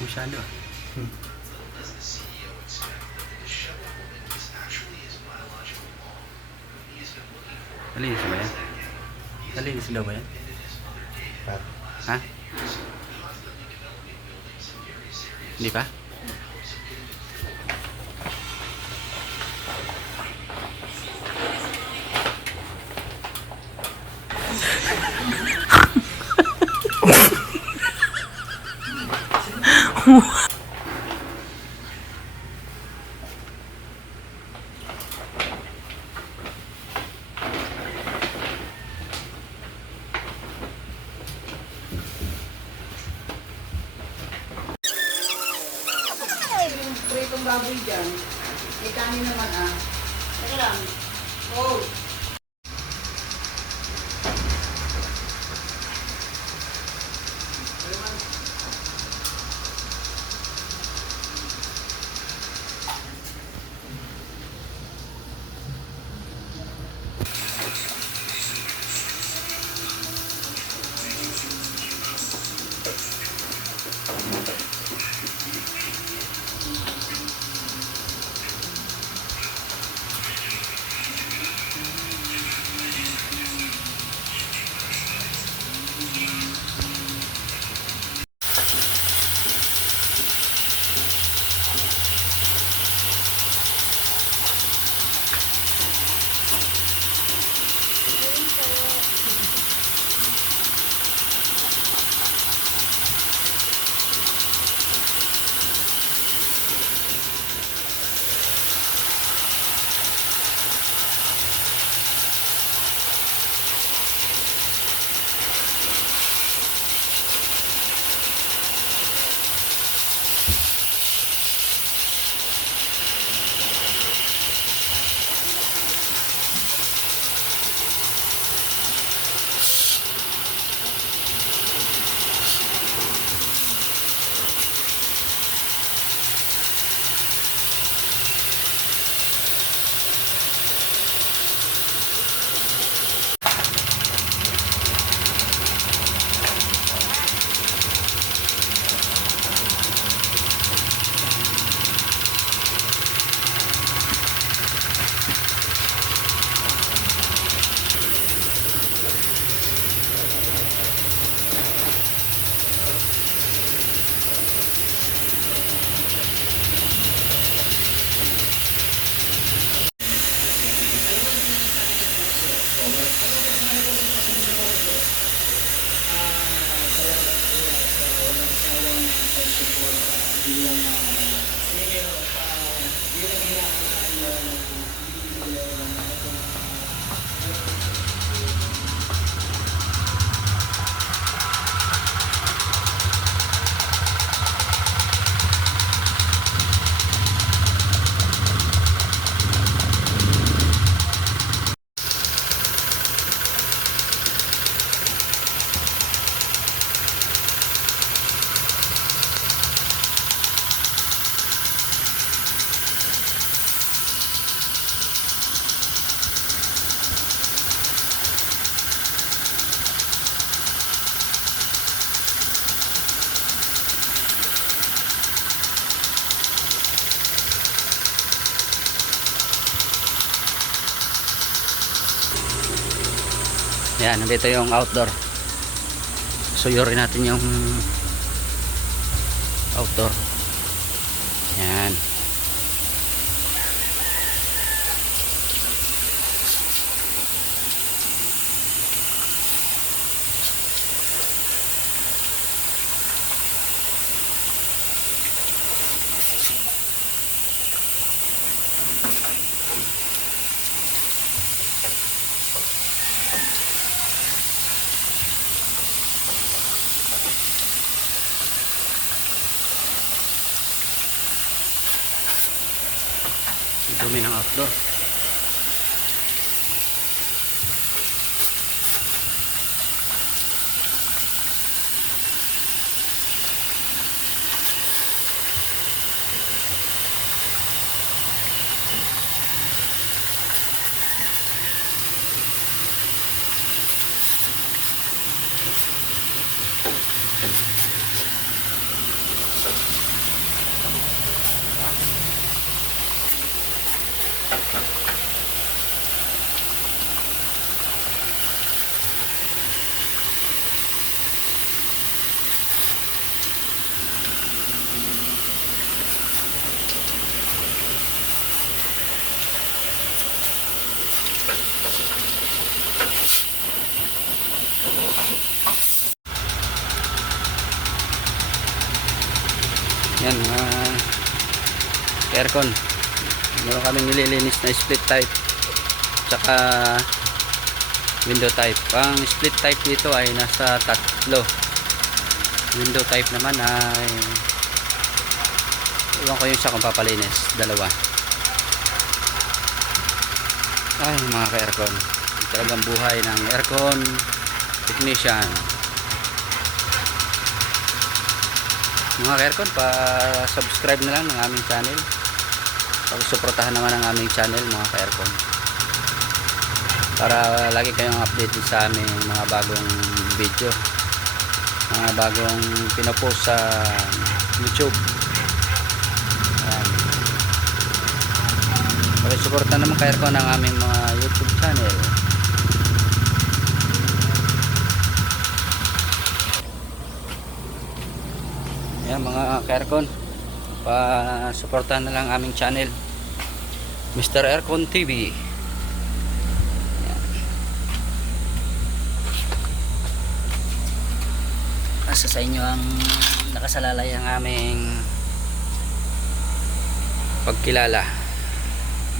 Masyado ah. Malinis ba yan? Malinis daw ba yan? Ha? Hindi pa? Pritong baboy dyan. May kanin naman ah. Teka lang. Oh. Yan, nandito yung outdoor. Suyurin natin yung outdoor. Yan. Dumi ng outdoor. Yan, aircon. Meron kaming nililinis na split type tsaka window type. Ang split type dito ay nasa 3. Window type naman ay iwan ko yung isa kung papalinis, 2. Ay mga ka-aircon, talagang buhay ng aircon technician. Mga ka-aircon, pa-subscribe na lang ng aming channel, pag-suportahan naman ang aming channel mga ka-aircon, para lagi kayong updated sa aming mga bagong video, mga bagong pinopost sa YouTube. Pag-suporta naman ka-aircon ng aming mga YouTube channel. Ayan mga ka-aircon, pa-suportahan na lang aming channel, Mr. Aircon TV. Asa sa inyo ang nakasalalay ang aming pagkilala,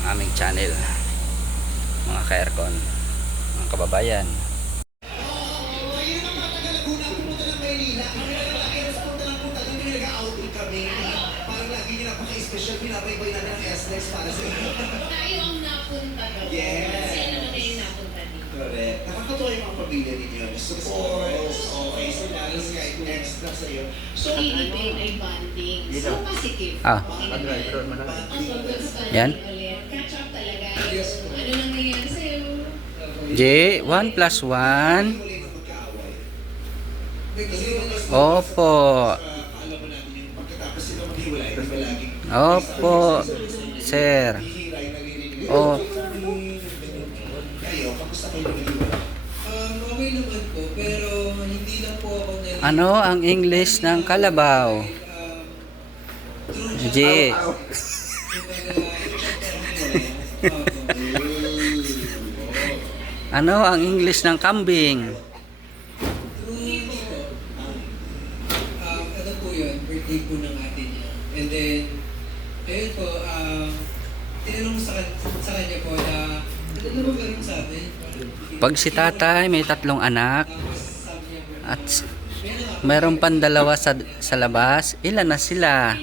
ang aming channel mga ka-aircon, mga kababayan. Parang lagi niya napaka-special, pinabaybay natin ang S-Lex para sa inyo. Tayo ang napunta doon. Yes. Kasi ano naman yung napunta dito. Correct. Nakakatuwa yung mga pamilya ninyo. Support. Okay, sila. Kahit extra sa'yo. So, Philippine ay bonding. So, positive. Ah. Ang pag-study Yan. ulit. Catch up talaga. Ano nangyayari sa'yo? J, 1 plus 1. huli na magkaaway. Kasi Opo. alam mo natin yung pagkatapos sila maghiwalay, di ba laging Opo, sir. hihira yung naririnig. Oh. Kayo, kamusta kayo maghiwalay? Okay naman po, pero hindi lang po ako nalilito. Ano ang English ng kalabaw? J. Ano ang English ng kambing? Ano po yun, birthday po ng ate niya. And then, ayun po, tinanong sa kanya po na, ano ba ganun sa atin? Pag si tatay may 3 anak Tapos sabi niya po, at mayroon pang 2 sa labas, ilan na sila?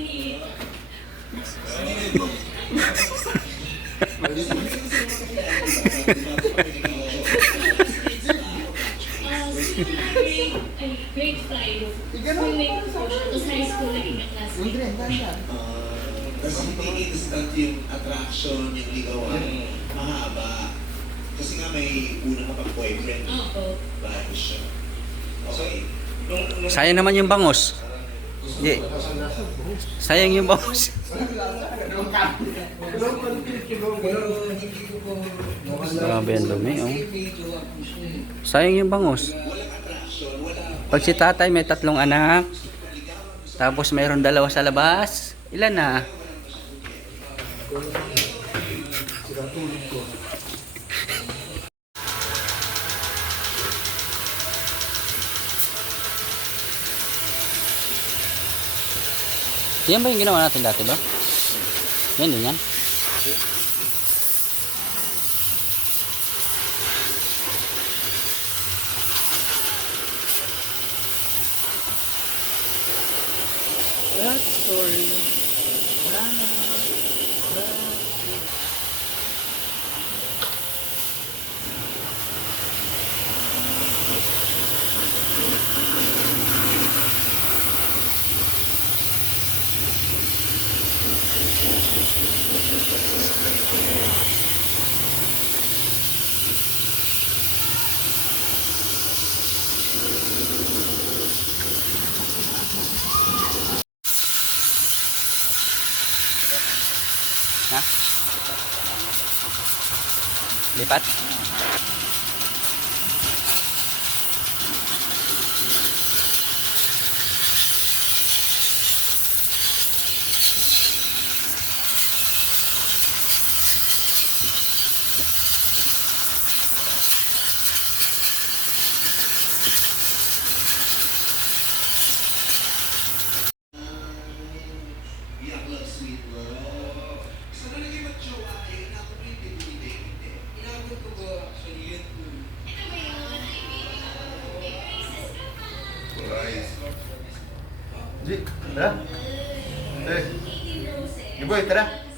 Grade 5. School mate ko siya. Tapos high school naging ka-classmate ko siya. Kasi hindi instant yung attraction, yung ligawan, mahaba. Kasi nga may una ka pang boyfriend, Oo. bago siya. Okay. Sayang naman yung bangus. J. Sayang yung bangus. pero hindi ko po, Grabe ang dumi, oh. kasi may jowa po siya eh. Sayang yung bangus. Walang attraction, wala. Pag si tatay may 3 anak, tapos mayroon 2 sa labas, ilan na? Yan ba yung ginawa natin dati ba? Yan din yan. That's for you. Ha? Lipat? Di, tara. Eh, Iboy, tara.